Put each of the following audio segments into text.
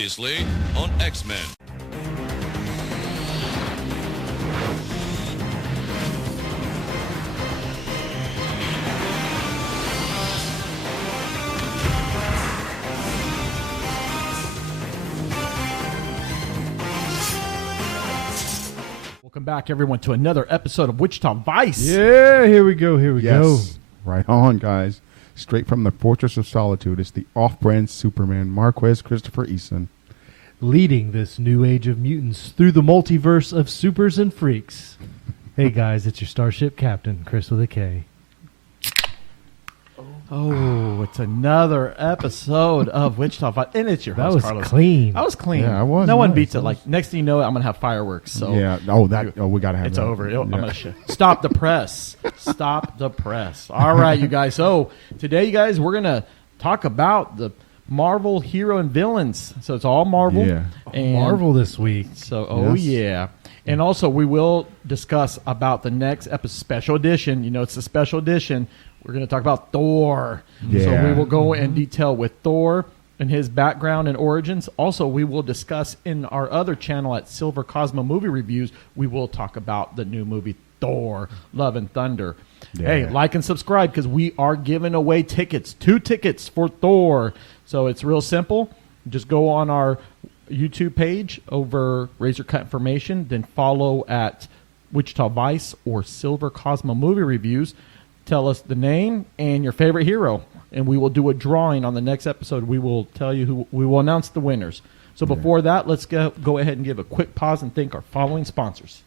Previously on X-Men. Welcome back, everyone, to another episode of Wichita Vice. Yeah, here we go. Yes, right on, guys. Straight from the Fortress of Solitude, it's the off-brand Superman, Marquez Christopher Eason. Leading this new age of mutants through the multiverse of supers and freaks. Hey, guys, it's your Starship Captain, Chris with a K. Oh, it's another episode of Wichita Vice. And it's your That host, was Carlos. clean. That was clean. Yeah, I was. No one Nice. beats it. Like, next thing you know, I'm going to have fireworks. So Yeah. We got to have it's that. over. I'm Yeah. gonna stop the press. Stop the press. All right, you guys. So today, you guys, we're going to talk about the Marvel hero and villains. So it's all Marvel. Yeah. And Marvel this week. So, Yes. yeah. And also, we will discuss about the next episode, special edition. You know, it's a special edition. We're going to talk about Thor. So Yeah. we will go in detail with Thor and his background and origins. Also, we will discuss in our other channel at Silver Cosmo Movie Reviews, we will talk about the new movie Thor, Love and Thunder. Yeah. Hey, like and subscribe because we are giving away tickets, 2 tickets for Thor. So it's real simple. Just go on our YouTube page over Razor Cut Information, then follow at Wichita Vice or Silver Cosmo Movie Reviews. Tell us the name and your favorite hero, and we will do a drawing on the next episode. We will tell you who we will announce the winners. So before that, let's go ahead and give a quick pause and thank our following sponsors.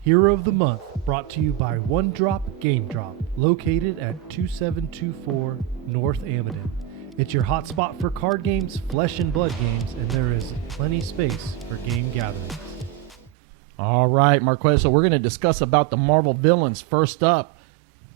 Hero of the Month, brought to you by One Drop Game Drop, located at 2724 North Amadon. It's your hotspot for card games, flesh and blood games, and there is plenty space for game gatherings. All right, Marquez. So we're going to discuss about the Marvel villains. First up,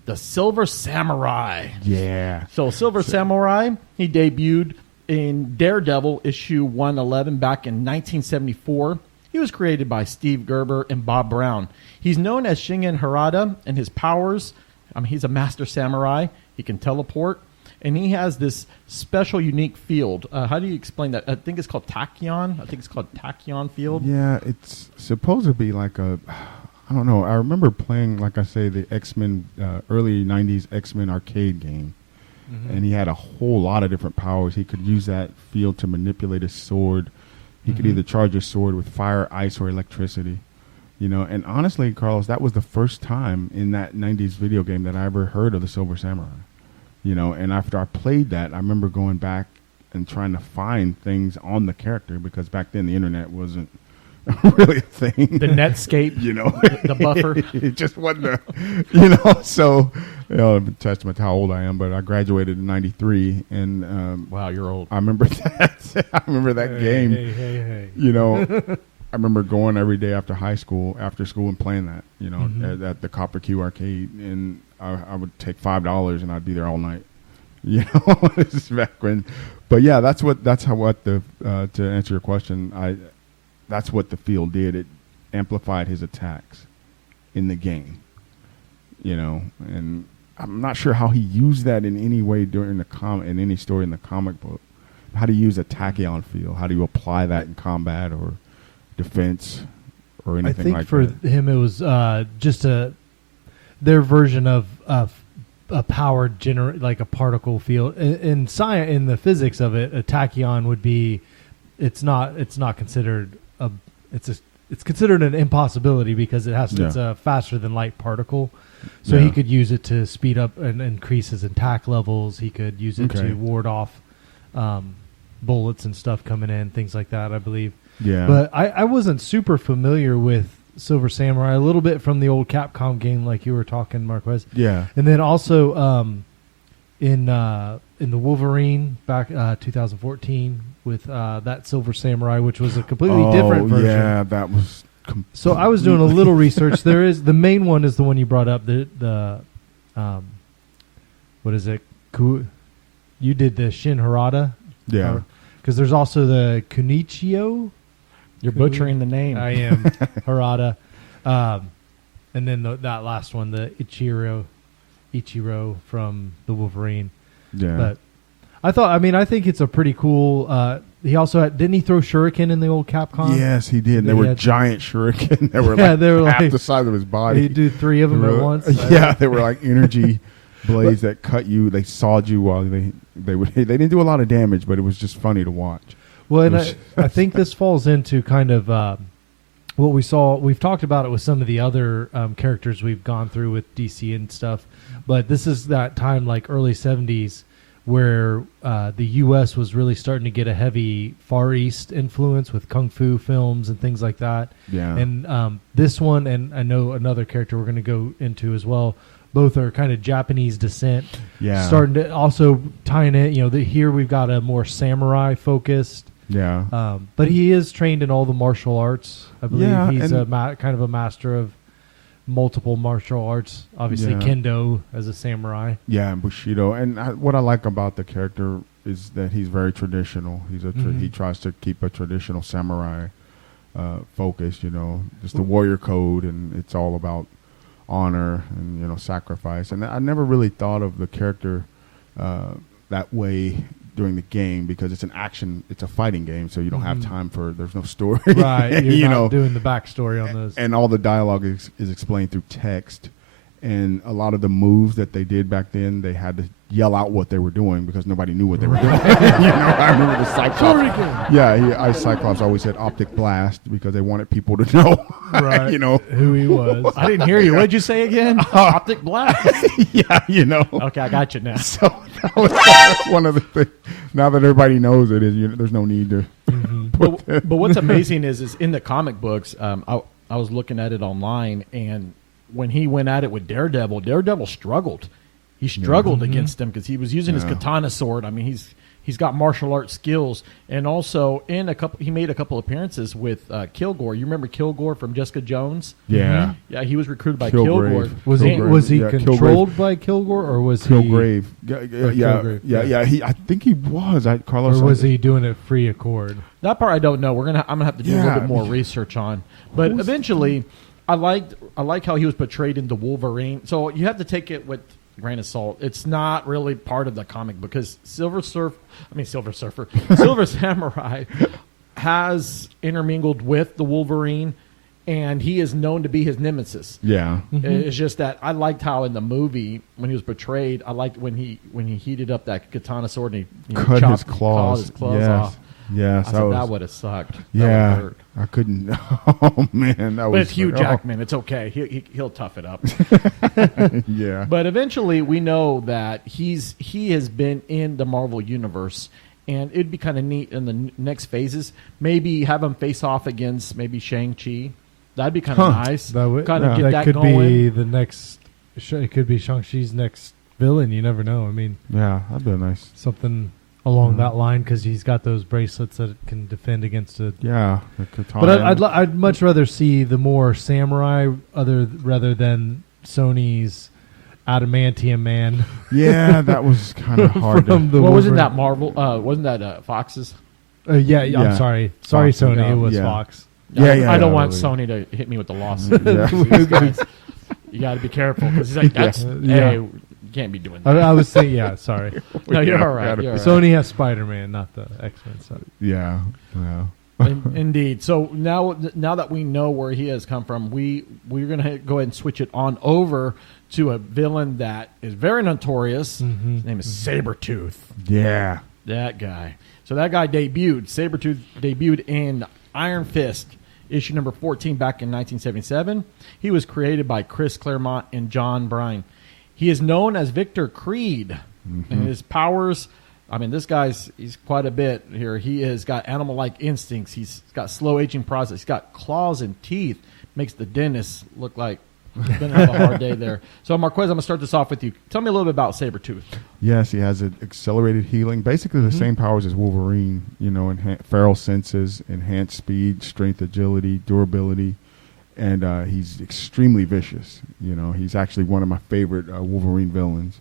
the Silver Samurai. Yeah. So Silver Samurai, he debuted in Daredevil issue 111 back in 1974. He was created by Steve Gerber and Bob Brown. He's known as Shingen Harada, and his powers, he's a master samurai. He can teleport, and he has this special, unique field. How do you explain that? I think it's called Tachyon. Tachyon field. Yeah, it's supposed to be like I don't know. I remember playing, like I say, the X-Men, early 90s X-Men arcade game. And he had a whole lot of different powers. He could use that field to manipulate his sword. He could either charge his sword with fire, ice, or electricity. You know, and honestly, Carlos, that was the first time in that 90s video game that I ever heard of the Silver Samurai. You know, and after I played that, I remember going back and trying to find things on the character because back then the internet wasn't really a thing. The Netscape, you know, the buffer. It just wasn't, you know. So, you know, testament to how old I am, but I graduated in '93, and Wow, you're old. I remember that. I remember that game. Hey. You know, I remember going every day after school, and playing that. You know, at the Copper Q arcade, and I would take $5 and I'd be there all night. You know, this is back when. But yeah, that's what the to answer your question, that's what the field did. It amplified his attacks in the game, you know, and I'm not sure how he used that in any way during in any story in the comic book. How do you use a tachyon field? How do you apply that in combat or defense or anything like that? I think for him it was just their version of a powered like a particle field. In science, in the physics of it, a tachyon would be it's not considered it's considered an impossibility because it's a faster than light particle. So he could use it to speed up and increase his attack levels. He could use it to ward off bullets and stuff coming in, things like that, I believe. Yeah. But I wasn't super familiar with Silver Samurai, a little bit from the old Capcom game like you were talking, Marquez. Yeah. And then also in the Wolverine back 2014 with that Silver Samurai, which was a completely different version. Yeah, that was. So I was doing a little research. There is the main one is the one you brought up. The what is it? You did the Shin Harada. Yeah. Because there's also the Kunichio. You're butchering the name. I am Harada. And then that last one, the Ichiro from the Wolverine. Yeah. But I think it's a pretty cool. he also had, didn't he throw shuriken in the old Capcom? Yes, he did. They were giant shuriken. They were they were half like the size of his body. He'd do 3 of them at once. Yeah, they were like energy blades that cut you. They sawed you while they didn't do a lot of damage, but it was just funny to watch. Well, and I think this falls into kind of what we saw. We've talked about it with some of the other characters we've gone through with DC and stuff, but this is that time, like early 70s, where the U.S. was really starting to get a heavy Far East influence with kung fu films and things like that. Yeah. And this one, and I know another character we're going to go into as well, both are kind of Japanese descent. Yeah. Starting to also tying it, here we've got a more samurai focused. Yeah. But he is trained in all the martial arts. I believe he's kind of a master of multiple martial arts. Obviously, kendo as a samurai. Yeah, and Bushido. And what I like about the character is that he's very traditional. He tries to keep a traditional samurai focus. Just the warrior code, and it's all about honor and sacrifice. And I never really thought of the character that way during the game, because it's a fighting game, so you don't have time there's no story. Right, you're not doing the backstory on those. And all the dialogue is explained through text. And a lot of the moves that they did back then, they had to yell out what they were doing because nobody knew what they were doing. I remember the Cyclops. Yeah, Cyclops always said optic blast because they wanted people to know, right? Who he was. I didn't hear you. What did you say again? Optic blast. Yeah, Okay, I got you now. So that was one of the things. Now that everybody knows it, there's no need to. But what's amazing is in the comic books. I was looking at it online, and when he went at it with Daredevil struggled. He struggled against him because he was using his katana sword. I mean, he's got martial arts skills, and also he made a couple appearances with Kilgore. You remember Kilgore from Jessica Jones? Yeah, yeah. He was recruited by Kilgore. Was he controlled by Kilgore, or was Kilgrave? Kilgrave. Yeah. I think he was. Carlos. Or was he doing it free accord? That part I don't know. I'm gonna have to do a little bit more research on. But eventually, I like how he was portrayed in the Wolverine. So you have to take it with a grain of salt. It's not really part of the comic because Silver Samurai has intermingled with the Wolverine, and he is known to be his nemesis. Yeah. It's just that I liked how in the movie when he was portrayed, I liked when he heated up that katana sword and he cut his claws off. Yes, that would have sucked. Yeah, I couldn't. Oh man, that was. But it's Hugh Jackman. It's okay. He'll tough it up. Yeah. But eventually, we know that he has been in the Marvel universe, and it'd be kind of neat in the next phases. Maybe have him face off against maybe Shang-Chi. That'd be kind of nice. That would kind of get that could going. Be the next. It could be Shang-Chi's next villain. You never know. I mean, yeah, that'd be nice. Something along that line, because he's got those bracelets that can defend against it. Yeah, the katana. But I'd much rather see the more samurai rather than Sony's adamantium man. Yeah, that was kind of hard. Wasn't that Marvel? Wasn't that Fox's? Yeah, I'm sorry. Sorry, Fox, Sony. It was Fox. I don't want Sony to hit me with the lawsuit. You got to be careful because he's like, hey, you can't be doing that. I was saying, sorry. No, you're all right. Sony has Spider-Man, not the X-Men. So. Yeah. Indeed. So now that we know where he has come from, we're going to go ahead and switch it on over to a villain that is very notorious. His name is Sabertooth. Yeah. That guy. So that guy Sabertooth debuted in Iron Fist, issue number 14 back in 1977. He was created by Chris Claremont and John Byrne. He is known as Victor Creed, and his powers, I mean, he's quite a bit here. He has got animal-like instincts. He's got slow aging process. He's got claws and teeth. Makes the dentist look like he's going to have a hard day there. So, Marquez, I'm going to start this off with you. Tell me a little bit about Sabertooth. Yes, he has an accelerated healing. Basically the same powers as Wolverine, feral senses, enhanced speed, strength, agility, durability. And he's extremely vicious. He's actually one of my favorite Wolverine villains.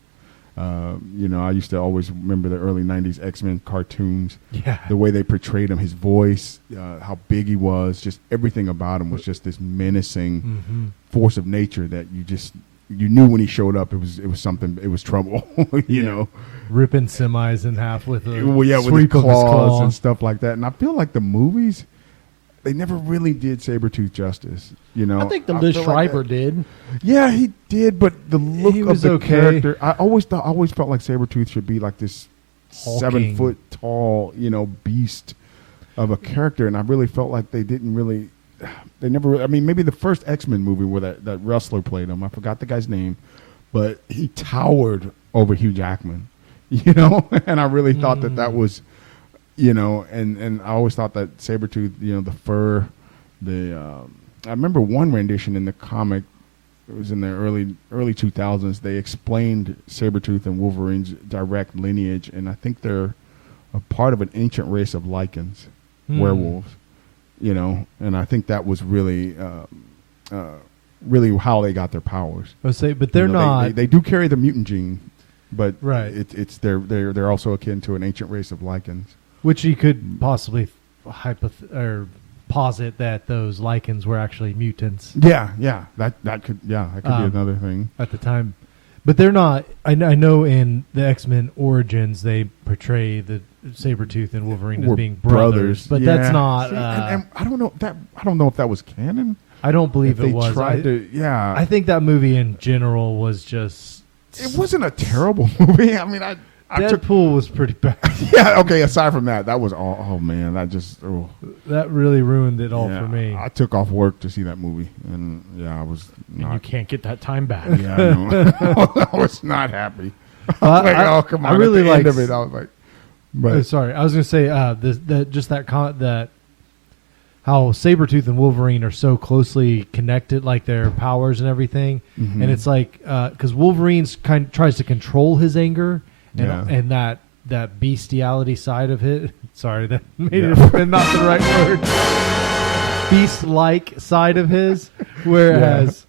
I used to always remember the early 90s X-Men cartoons. Yeah. The way they portrayed him, his voice, how big he was, just everything about him was just this menacing force of nature that you knew when he showed up, it was something. It was trouble. you know, ripping semis in half with a with his sweep of his claws claw. and stuff like that. And I feel like the movies, they never really did Sabertooth justice. You know, I think the Liz Schreiber did. Yeah, he did, but the look He of was the okay. character, I always felt like Sabertooth should be like this Hulking. 7 foot tall, beast of a character, and I really felt like they never. I mean, maybe the first X-Men movie where that wrestler played him, I forgot the guy's name, but he towered over Hugh Jackman, and I really thought that was, and I always thought that Sabertooth, the fur, I remember one rendition in the comic. It was in the early 2000s. They explained Sabertooth and Wolverine's direct lineage, and I think they're a part of an ancient race of lichens, werewolves. And I think that was really, really how they got their powers. I would say, but they're not. They do carry the mutant gene, but right. They're also akin to an ancient race of lichens, which you could possibly posit that those lichens were actually mutants. Yeah, that could be another thing at the time, but they're not. I know in the X-Men Origins they portray the Sabertooth and Wolverine as being brothers, but that's not. See, and I don't know that. I don't know if that was canon. I don't believe it was. I think that movie in general was just. It wasn't a terrible movie. I mean, Deadpool was pretty bad. Yeah, okay, aside from that was all, oh man, that really ruined it all for me. I took off work to see that movie, and I was not. And you can't get that time back. Yeah, I know. I was not happy. Oh, come on. I really liked it. I was like, sorry, I was going to say that how Sabertooth and Wolverine are so closely connected, like their powers and everything. Mm-hmm. And it's like, because Wolverine's tries to control his anger and that bestiality side of it. Sorry, that made it not the right word. Beast-like side of his, whereas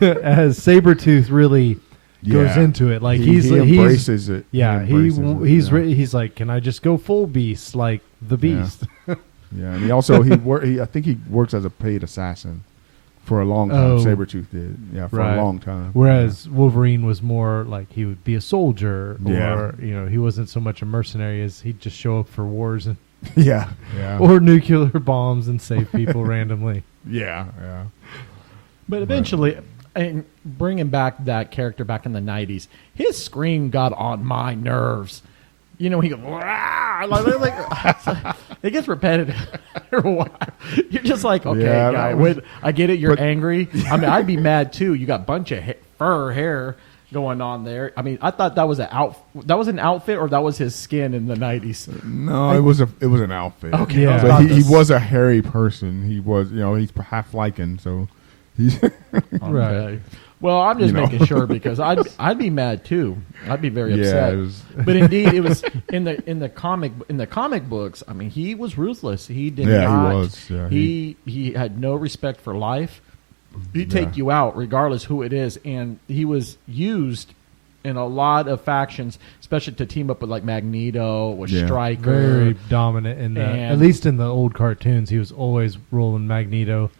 as Sabertooth really goes into it, like he embraces it. Yeah, he's like, can I just go full beast like the Beast? Yeah, and he also I think he works as a paid assassin for a long time. Sabertooth did, for a long time. Whereas Wolverine was more like he would be a soldier, or he wasn't so much a mercenary as he'd just show up for wars and or nuclear bombs and save people randomly. Yeah. But eventually, and bringing back that character back in the 90s, his scream got on my nerves. He goes, it gets repetitive. You're just like, okay, guy, I get it. You're angry. I mean, I'd be mad too. You got a bunch of fur hair going on there. I mean, I thought that was an outfit, or that was his skin in the 90s. No, it was an outfit. Okay, yeah. He was a hairy person. He was, he's half lichen, so he's right. Well, I'm just making sure because I'd be mad too. I'd be very upset. But indeed, it was in the comic books. I mean, he was ruthless. He did not. He was. Yeah, he had no respect for life. He'd take you out regardless who it is, and he was used in a lot of factions, especially to team up with like Magneto or Stryker. Very dominant in at least in the old cartoons. He was always rolling Magneto,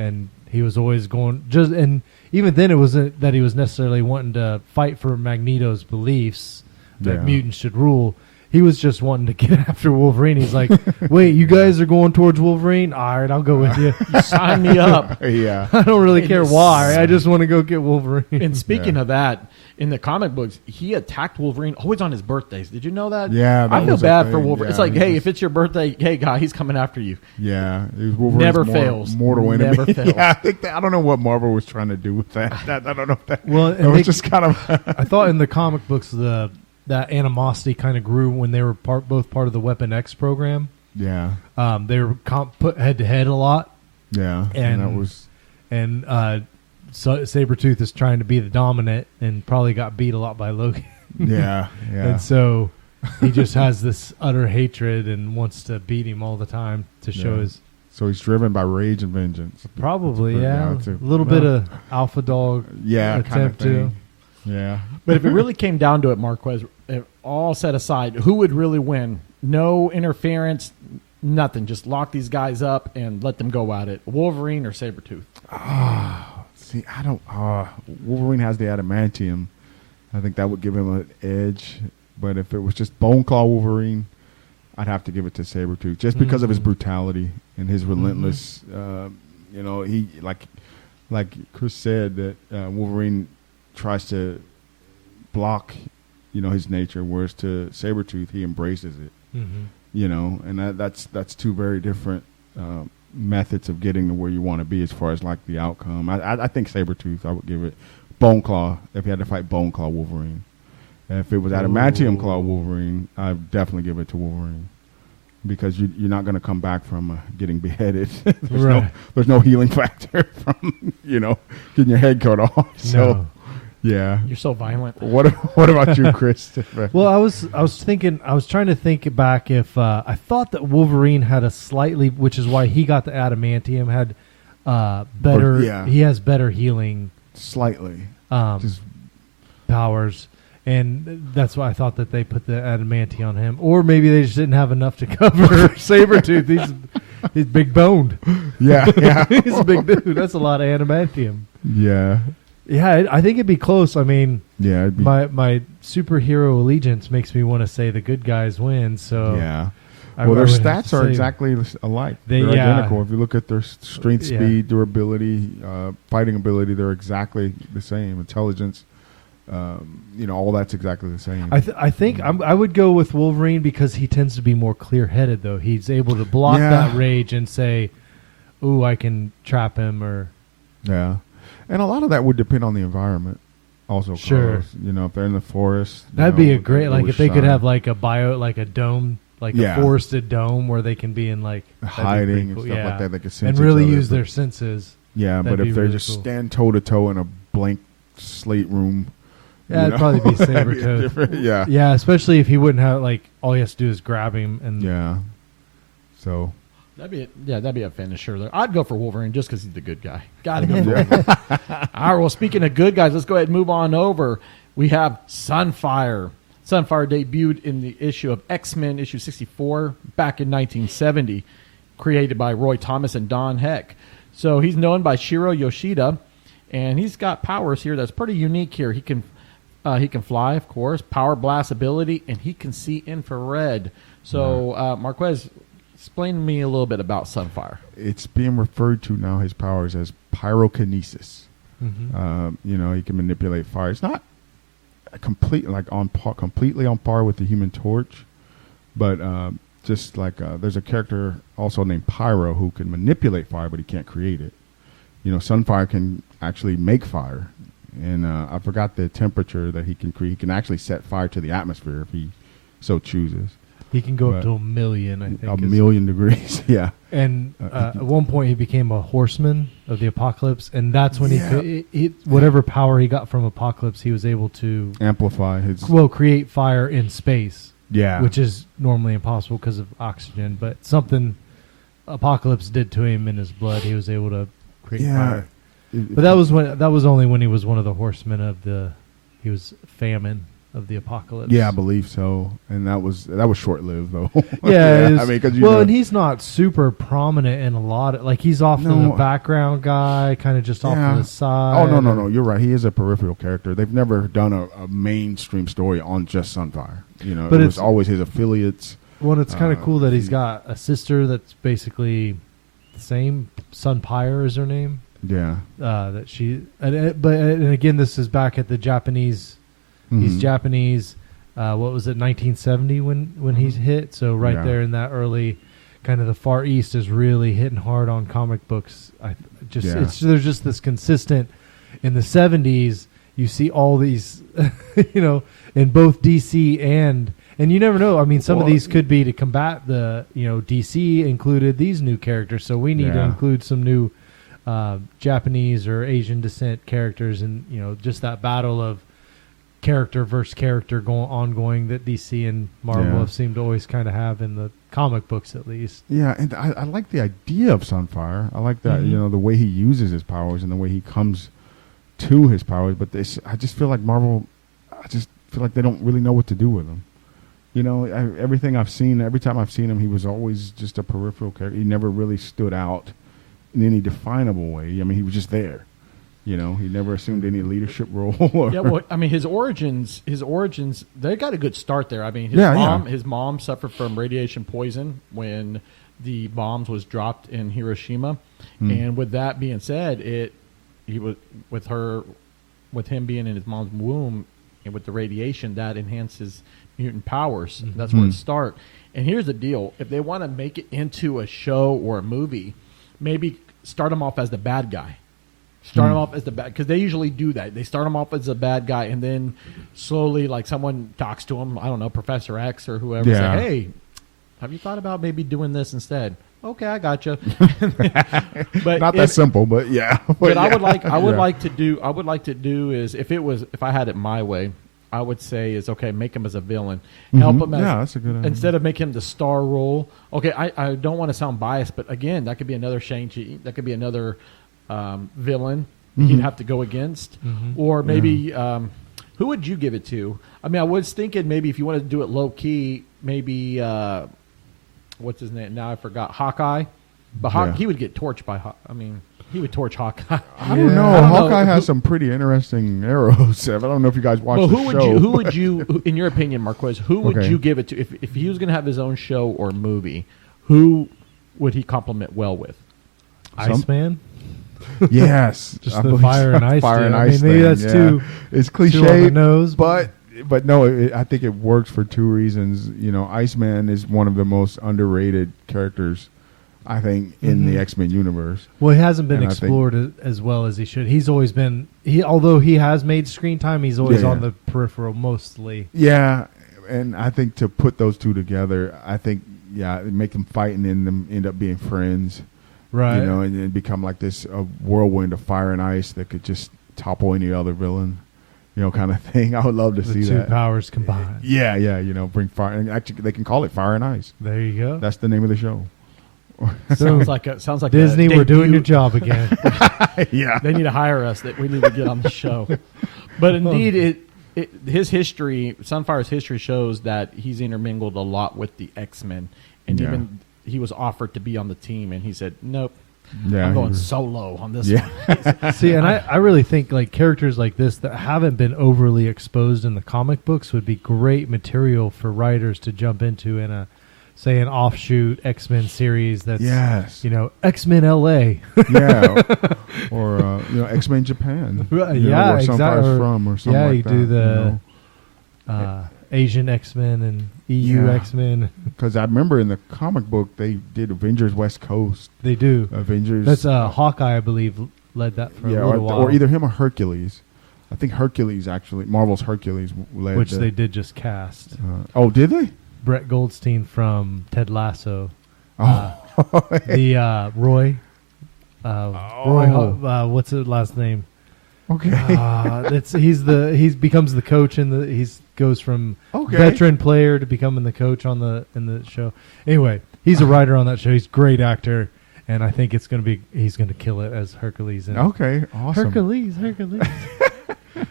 and he was always going and. Even then, it wasn't that he was necessarily wanting to fight for Magneto's beliefs that mutants should rule. He was just wanting to get after Wolverine. He's like, wait, you guys are going towards Wolverine? All right, I'll go with you. Sign me up. Yeah. I don't really care why. I just want to go get Wolverine. And speaking of that, in the comic books, he attacked Wolverine always on his birthdays. Did you know that? Yeah. I feel bad for Wolverine. It's like, hey, if it's your birthday, hey, guy, he's coming after you. Yeah. Wolverine's never fails. Mortal enemy. Never fails. Yeah, I don't know what Marvel was trying to do with that. I don't know if that. Well, it was just kind of. I thought in the comic books that animosity kind of grew when they were both part of the Weapon X program. Yeah. They were put head to head a lot. Yeah. And that was. And Sabertooth is trying to be the dominant and probably got beat a lot by Logan. Yeah. And so he just has this utter hatred and wants to beat him all the time to show his. So he's driven by rage and vengeance. Probably, a little bit of alpha dog attempt kind of thing. to. Yeah. But if it really came down to it, Marquez, all set aside, who would really win? No interference, nothing. Just lock these guys up and let them go at it. Wolverine or Sabertooth? See, I don't. Wolverine has the adamantium. I think that would give him an edge. But if it was just Bone Claw Wolverine, I'd have to give it to Sabertooth, just because of his brutality and his relentless. He like Chris said that Wolverine tries to block, his nature, whereas to Sabertooth he embraces it. And that's two very different methods of getting to where you want to be as far as like the outcome. I think Sabertooth, I would give it. Bone Claw, if you had to fight Bone Claw Wolverine. And if it was Adamantium Claw Wolverine, I'd definitely give it to Wolverine. Because you're not going to come back from getting beheaded. There's no healing factor from, getting your head cut off. So, yeah. You're so violent. What about you, Christopher? Well, I was trying to think back if I thought that Wolverine had a slightly, which is why he got the adamantium, had better, he has better healing. Slightly. Powers. And that's why I thought that they put the adamantium on him. Or maybe they just didn't have enough to cover Sabertooth. He's big boned. Yeah. He's a big dude. That's a lot of adamantium. Yeah. Yeah, I think it'd be close. I mean, it'd be my superhero allegiance makes me want to say the good guys win. So yeah. Their stats are exactly alike. They're identical. If you look at their strength, speed, durability, fighting ability, they're exactly the same. Intelligence. All that's exactly the same. I think I would go with Wolverine because he tends to be more clear-headed, though. He's able to block that rage and say, "Ooh, I can trap him," or and a lot of that would depend on the environment. Also, sure. If they're in the forest, that'd be a great if they could have like a dome, like a forested dome where they can be in like hiding and stuff like that. They could sense and really use their senses. Yeah, but if they just stand toe to toe in a blank slate room. Yeah, it'd probably be Sabertooth. Yeah, especially if he wouldn't have all he has to do is grab him and So that'd be a finisher there. I'd go for Wolverine just because he's the good guy. Gotta go for Wolverine. All right, well, speaking of good guys, let's go ahead and move on over. We have Sunfire. Sunfire debuted in the issue of X-Men issue 64 back in 1970, created by Roy Thomas and Don Heck. So he's known by Shiro Yoshida, and he's got powers here that's pretty unique here. He can fly, of course, power blast ability, and he can see infrared. So, Marquez, explain to me a little bit about Sunfire. It's being referred to now, his powers, as pyrokinesis. He can manipulate fire. It's not completely on par with the Human Torch, but there's a character also named Pyro who can manipulate fire, but he can't create it. Sunfire can actually make fire. And I forgot the temperature that he can create. He can actually set fire to the atmosphere if he so chooses. He can go up to 1 million, I think. 1 million degrees, yeah. And at one point he became a horseman of the apocalypse, and that's when he whatever power he got from Apocalypse, he was able to amplify his create fire in space. Yeah, which is normally impossible because of oxygen, but something Apocalypse did to him in his blood, he was able to create fire. But that was only when he was one of the horsemen he was famine of the apocalypse. Yeah, I believe so. And that was short lived though. Yeah, I mean, and he's not super prominent in a lot of he's often the background guy, kind of just off to the side. Oh no, you're right. He is a peripheral character. They've never done a mainstream story on just Sunfire. But it's always his affiliates. Well, it's kind of cool that he's got a sister that's basically the same. Sunfire is her name. Yeah. That she, but again, this is back at the Japanese. He's Japanese. What was it, 1970 when he's hit? So there in that early, kind of the Far East is really hitting hard on comic books. There's just this consistent. In the 70s, you see all these, in both DC and you never know. I mean, some of these could be to combat the, DC included these new characters, so we need to include some new. Japanese or Asian descent characters, and just that battle of character versus character ongoing that DC and Marvel have seemed to always kind of have in the comic books, at least. Yeah, and I like the idea of Sunfire. I like that the way he uses his powers and the way he comes to his powers. But I just feel like Marvel. I just feel like they don't really know what to do with him. Everything I've seen, every time I've seen him, he was always just a peripheral character. He never really stood out in any definable way. I mean, he was just there, You know, he never assumed any leadership role. Yeah, well, I mean, his origins, they got a good start there. I mean, his mom suffered from radiation poison when the bombs was dropped in Hiroshima, and with that being said, with him being in his mom's womb and with the radiation, that enhances mutant powers. That's where it starts. And here's the deal: if they want to make it into a show or a movie, maybe start him off as the bad guy. Start him off as the bad, because they usually do that. They start him off as a bad guy, and then slowly, like, someone talks to him. I don't know, Professor X or whoever. Yeah. Say, hey, have you thought about maybe doing this instead? Okay, I gotcha. But not that simple, but yeah. But yeah. I would like to do is if I had it my way, I would say is okay, make him as a villain, help him as, that's a good idea. Instead of making him the star role. Okay, I don't want to sound biased, but again, that could be another Shang-Chi. That could be another villain he'd have to go against, or maybe who would you give it to? I mean, I was thinking maybe if you wanted to do it low key, maybe what's his name? Now I forgot. Hawkeye, but he would get torched by. He would torch Hawkeye. I don't know. Hawkeye has some pretty interesting arrows. I don't know if you guys watch the show. Who would you, in your opinion, Marquez? Who would you give it to if he was going to have his own show or movie? Who would he complement well with? Iceman. Yes, just the fire and ice. Fire and ice. Maybe that's too. It's cliche, too on the nose, but no, I think it works for two reasons. You know, Iceman is one of the most underrated characters, I think, in the X-Men universe. Well, he hasn't been explored as well as he should. He's always been although he has made screen time, he's always on the peripheral mostly. Yeah, and I think to put those two together, I think make them fight and then them end up being friends. Right. You know, and then become like this whirlwind of fire and ice that could just topple any other villain, you know, kind of thing. I would love to see that. The two powers combined. Yeah, you know, bring fire. And actually, they can call it Fire and Ice. There you go. That's the name of the show. Sounds like Disney. We're doing your job again. Yeah, they need to hire us. That we need to get on the show. But indeed, his history, Sunfire's history, shows that he's intermingled a lot with the X-Men, and even he was offered to be on the team, and he said, "Nope, I'm going solo on this one." See, and I really think like characters like this that haven't been overly exposed in the comic books would be great material for writers to jump into in an offshoot X-Men series that's X-Men LA. Or X-Men Japan. Where Sunfire's from or something like you that. do the Asian X-Men and EU X-Men. Because I remember in the comic book they did Avengers West Coast. They do. Avengers. That's Hawkeye, I believe, led that for a little while. Or either him or Hercules. I think Hercules, actually. Marvel's Hercules led. Which they did just cast. Did they? Brett Goldstein from Ted Lasso. The Roy. What's his last name? Okay. He becomes the coach and he goes from veteran player to becoming the coach in the show. Anyway, he's a writer on that show. He's a great actor, and I think he's going to kill it as Hercules. Okay, awesome. Hercules.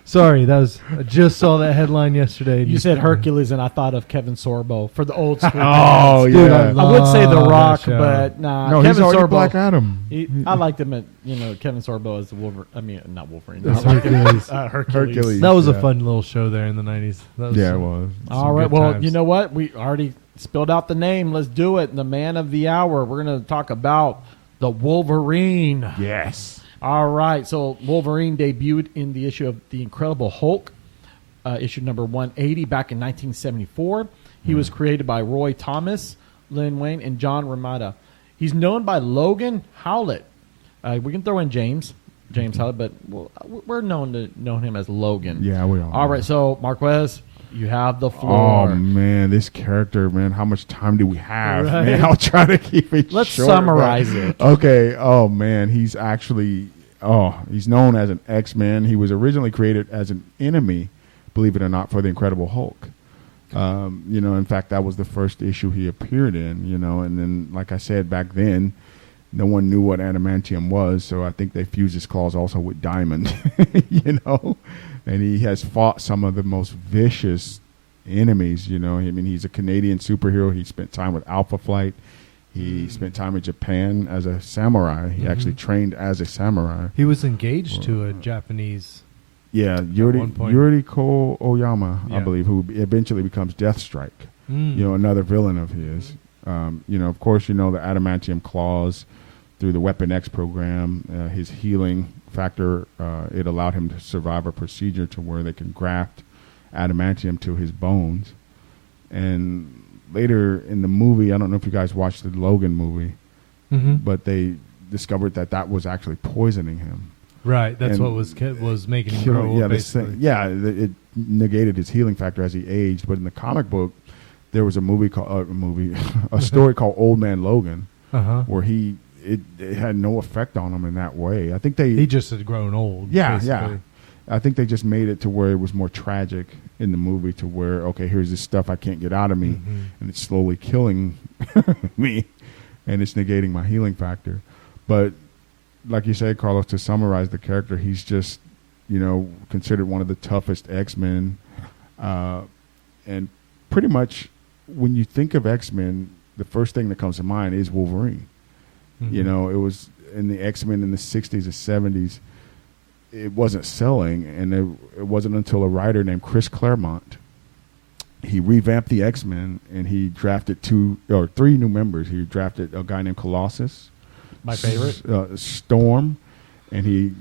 Sorry, I just saw that headline yesterday. You said Hercules, and I thought of Kevin Sorbo for the old school. Dude, I would say The Rock, but nah. No, Kevin he's Sorbo, Black Adam. I liked him at Kevin Sorbo as the Wolverine. I mean, not Wolverine. Hercules. Hercules. That was a fun little show there in the 90s. It was. All right. Well, you know what? We already spilled out the name. Let's do it. The man of the hour. We're going to talk about the Wolverine. Yes. All right, so Wolverine debuted in the issue of The Incredible Hulk, issue number 180 back in 1974. He was created by Roy Thomas, Lin Wayne, and John Romita. He's known by Logan Howlett. We can throw in James Howlett, but we're known him as Logan. Yeah, we are. All right, so Marquez, you have the floor. Oh, man, this character, man, how much time do we have? Right. Man, I'll try to keep it Let's short. summarize it. Okay, oh, man, he's actually, he's known as an X-Man. He was originally created as an enemy, believe it or not, for the Incredible Hulk. In fact, that was the first issue he appeared in, and then, like I said, back then, no one knew what adamantium was, so I think they fused his claws also with diamond, and he has fought some of the most vicious enemies, I mean, he's a Canadian superhero. He spent time with Alpha Flight. He spent time in Japan as a samurai. He actually trained as a samurai. He was engaged to a Japanese. Yeah, Yuriko Oyama, I believe, who eventually becomes Deathstrike. Another villain of his. Of course, the adamantium claws through the Weapon X program. His healing factor, it allowed him to survive a procedure to where they can graft adamantium to his bones. And later in the movie, I don't know if you guys watched the Logan movie, but they discovered that was actually poisoning him. Right, that's what was making him grow old, basically. It negated his healing factor as he aged. But in the comic book, there was a story called Old Man Logan, where it had no effect on him in that way. I think he just had grown old. Yeah. I think they just made it to where it was more tragic in the movie, to where, okay, here's this stuff I can't get out of me, and it's slowly killing me, and it's negating my healing factor. But like you said, Carlos, to summarize the character, he's just, considered one of the toughest X-Men. And pretty much when you think of X-Men, the first thing that comes to mind is Wolverine. It was in the X-Men in the 60s and 70s. It wasn't selling, and it wasn't until a writer named Chris Claremont, he revamped the X-Men, and he drafted 2 or 3 new members. He drafted a guy named Colossus, my favorite, Storm, and he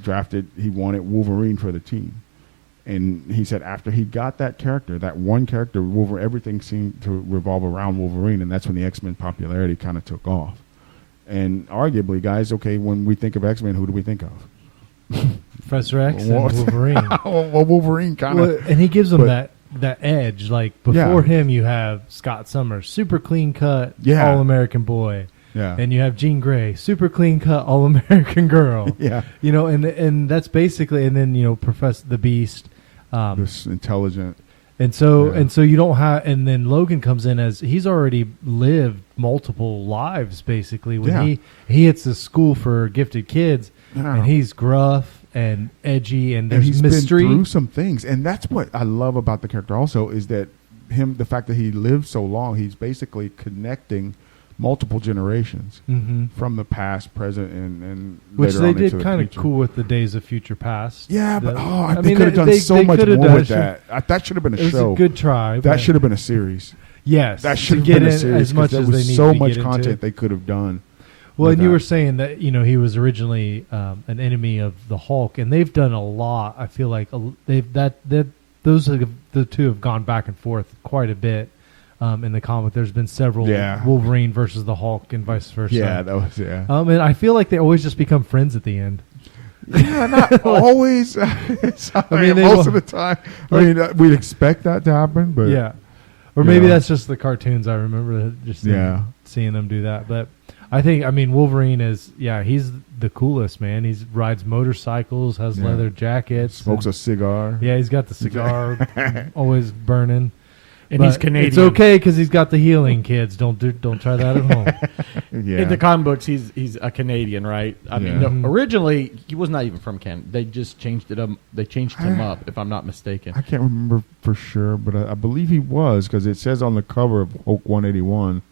wanted Wolverine for the team. And he said after he got that one character, everything seemed to revolve around Wolverine, and that's when the X-Men popularity kind of took off. And arguably, guys, okay, when we think of X-Men, who do we think of? Professor X and Wolverine. Well, Wolverine kind of. And he gives them that edge. Like, before him, you have Scott Summers, super clean cut, All-American boy. Yeah. And you have Jean Grey, super clean cut, All-American girl. Yeah. And that's basically, and then, Professor the Beast. This intelligent. And so you don't have, and then Logan comes in as he's already lived multiple lives, basically. When he hits the school for gifted kids, and he's gruff and edgy, and there's he's mystery. Been through some things, and that's what I love about the character. Also, is that the fact that he lived so long, he's basically connecting multiple generations from the past, present, and which later they on did into kind the of future. cool with the Days of Future Past. Yeah, but they could have done so much more with that. That should have been a show. It was a good try. That should have been a series. Yes, that should have been a series as much as they need so to much get content into. they could have done. Well, and you were saying that he was originally an enemy of the Hulk, and they've done a lot. I feel like those are the two have gone back and forth quite a bit in the comic. There's been several Wolverine versus the Hulk and vice versa. Yeah, that was and I feel like they always just become friends at the end. Yeah, not always. Most of the time. We'd expect that to happen, but or maybe that's just the cartoons. I remember just seeing them do that, but. I think, Wolverine is, he's the coolest, man. He rides motorcycles, has leather jackets. Smokes a cigar. Yeah, he's got the cigar always burning. And he's Canadian. It's okay because he's got the healing, kids. Don't try that at home. In the comic books, he's a Canadian, right? Originally, he was not even from Canada. They just changed it up. They changed him up, if I'm not mistaken. I can't remember for sure, but I believe he was, because it says on the cover of Hulk 181,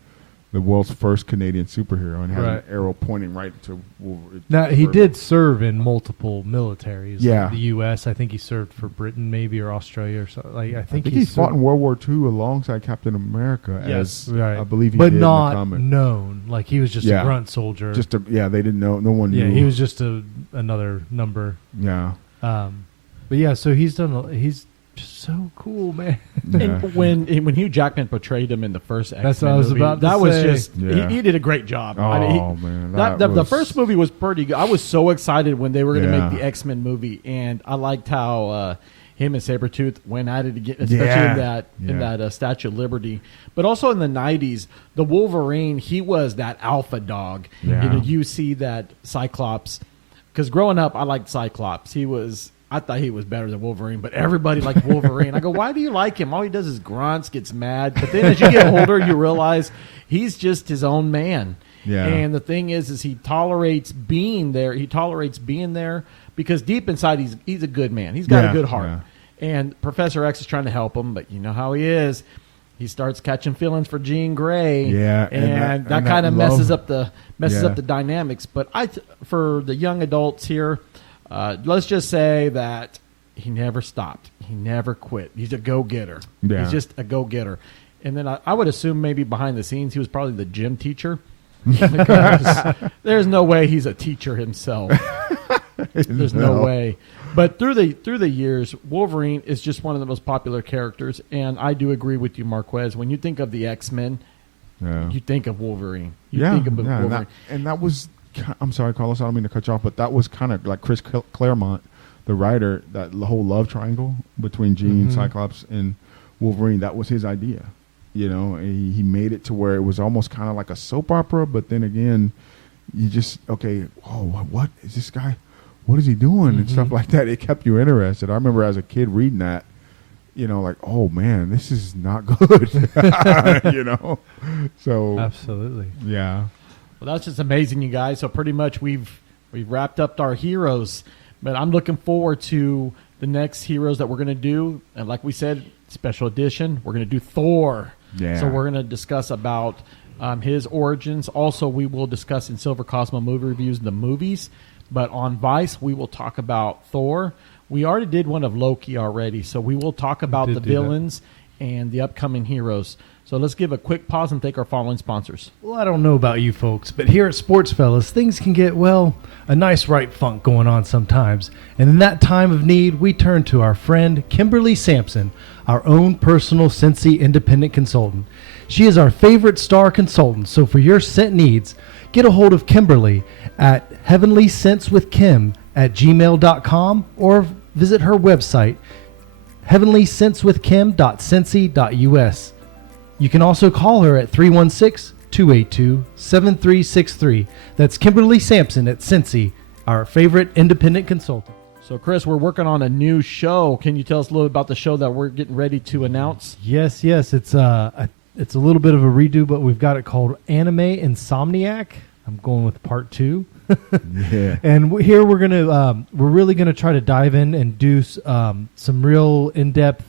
the world's first Canadian superhero, and had an arrow pointing right to Wolverine. Now, he did serve in multiple militaries. Yeah. The U.S., I think he served for Britain maybe, or Australia or something. I think he fought in World War II alongside Captain America. Yes, I believe he but did not in the comic. known. Like, he was just a grunt soldier. They didn't know. No one knew. Yeah, he was just another number. Yeah. But so he's just so cool, man. And when Hugh Jackman portrayed him in the first X-Men that's what I was movie, about to that was say. just he did a great job. Oh man, the first movie was pretty good. I was so excited when they were going to make the X-Men movie, and I liked how him and Sabertooth went at it again, especially in that Statue of Liberty. But also in the 90s, the Wolverine, he was that alpha dog. Yeah. You see that Cyclops, because growing up, I liked Cyclops. I thought he was better than Wolverine, but everybody liked Wolverine. I go, why do you like him? All he does is grunts, gets mad. But then as you get older, you realize he's just his own man. Yeah. And the thing is he tolerates being there. He tolerates being there because deep inside he's a good man. He's got a good heart. Yeah. And Professor X is trying to help him, but you know how he is. he starts catching feelings for Jean Grey. Yeah, and that kind of messes up the dynamics. But for the young adults here, let's just say that he never stopped. He never quit. He's a go-getter. Yeah. He's just a go-getter. And then I would assume maybe behind the scenes he was probably the gym teacher. Because there's no way he's a teacher himself. There's no way. But through the years, Wolverine is just one of the most popular characters, and I do agree with you, Marquez. When you think of the X-Men, you think of Wolverine. You think of Wolverine. And that was, I'm sorry, Carlos, I don't mean to cut you off, but that was kind of like Chris Claremont, the writer, that the whole love triangle between Jean, Cyclops, and Wolverine. That was his idea. You know, he made it to where it was almost kind of like a soap opera, but then again, you just, what is this guy? What is he doing? And stuff like that. It kept you interested. I remember as a kid reading that, you know, like, oh man, this is not good. You know? So absolutely. Yeah. Well, that's just amazing, you guys. So pretty much we've wrapped up our heroes, but I'm looking forward to the next heroes that we're going to do. And like we said, special edition, we're going to do Thor. Yeah. So we're going to discuss about his origins. Also, we will discuss in Silver Cosmo movie reviews the movies. But on Vice, we will talk about Thor. We already did one of Loki already, so we will talk about the villains and the upcoming heroes. So let's give a quick pause and thank our following sponsors. Well, I don't know about you folks, but here at Sports Fellas, things can get, well, a nice right funk going on sometimes. And in that time of need, we turn to our friend Kimberly Sampson, our own personal Scentsy independent consultant. She is our favorite star consultant, so for your scent needs, get a hold of Kimberly at heavenlyscentswithkim@gmail.com or visit her website, heavenlyscentswithkim.scentsy.us. You can also call her at 316-282-7363. That's Kimberly Sampson at Scentsy, our favorite independent consultant. So, Chris, we're working on a new show. Can you tell us a little bit about the show that we're getting ready to announce? Yes. It's a little bit of a redo, but we've got it called Anime Insomniac. I'm going with part 2. Yeah. And here we're really gonna try to dive in and do some real in-depth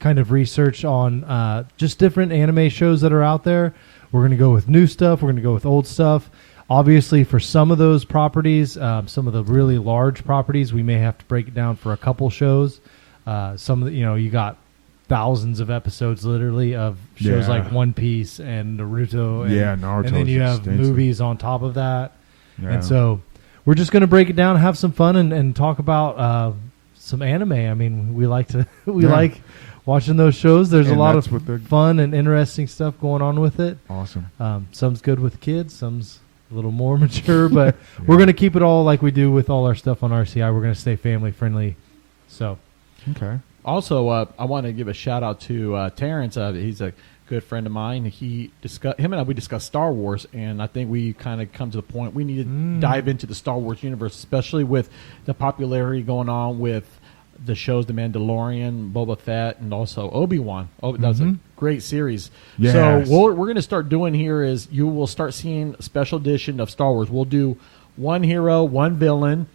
kind of research on just different anime shows that are out there. We're gonna go with new stuff. We're gonna go with old stuff. Obviously, for some of those properties, some of the really large properties, we may have to break it down for a couple shows. Some of the, you got thousands of episodes literally of shows like One Piece and Naruto. And, Naruto. And then you have movies on top of that. Yeah. And so we're just going to break it down, have some fun, and talk about some anime. I mean, we like like watching those shows. There's a lot of fun and interesting stuff going on with it. Awesome. Some's good with kids. Some's a little more mature, but we're going to keep it all like we do with all our stuff on RCI. We're going to stay family friendly. So, okay. Also, I want to give a shout out to Terrence. He's a good friend of mine. Him and I discussed Star Wars, and I think we kind of come to the point we need to dive into the Star Wars universe, especially with the popularity going on with the shows The Mandalorian, Boba Fett, and also Obi-Wan. That's a great series. Yes. So what we're going to start doing here is you will start seeing a special edition of Star Wars. We'll do one hero, one villain,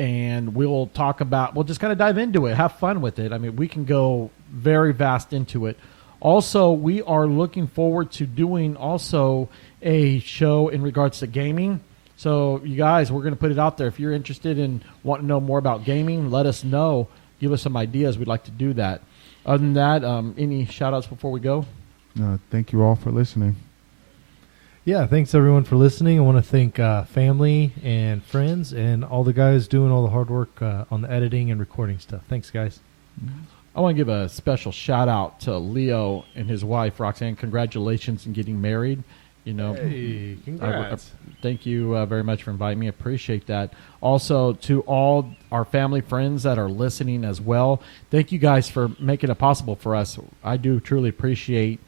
and we'll just kind of dive into it, have fun with it. I mean, we can go very vast into it. Also, we are looking forward to doing also a show in regards to gaming. So, you guys, we're going to put it out there. If you're interested in wanting to know more about gaming, let us know. Give us some ideas. We'd like to do that. Other than that, any shout-outs before we go? Thank you all for listening. Yeah, thanks everyone for listening. I want to thank family and friends and all the guys doing all the hard work on the editing and recording stuff. Thanks, guys. I want to give a special shout out to Leo and his wife Roxanne. Congratulations on getting married. Hey, congrats. Thank you very much for inviting me. I appreciate that. Also, to all our family friends that are listening as well, thank you guys for making it possible for us. I do truly appreciate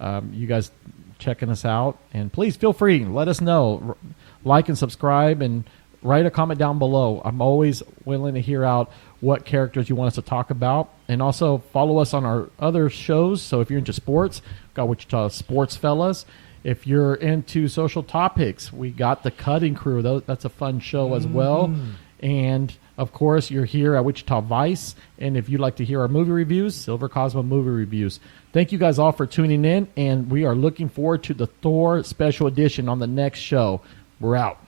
you guys checking us out. And please feel free, let us know. Like and subscribe and write a comment down below. I'm always willing to hear out what characters you want us to talk about. And also follow us on our other shows. So if you're into sports, got Wichita Sports Fellas. If you're into social topics, we got the Cutting Crew. That's a fun show as well. And, of course, you're here at Wichita Vice. And if you'd like to hear our movie reviews, Silver Cosmo movie reviews. Thank you guys all for tuning in, and we are looking forward to the Thor special edition on the next show. We're out.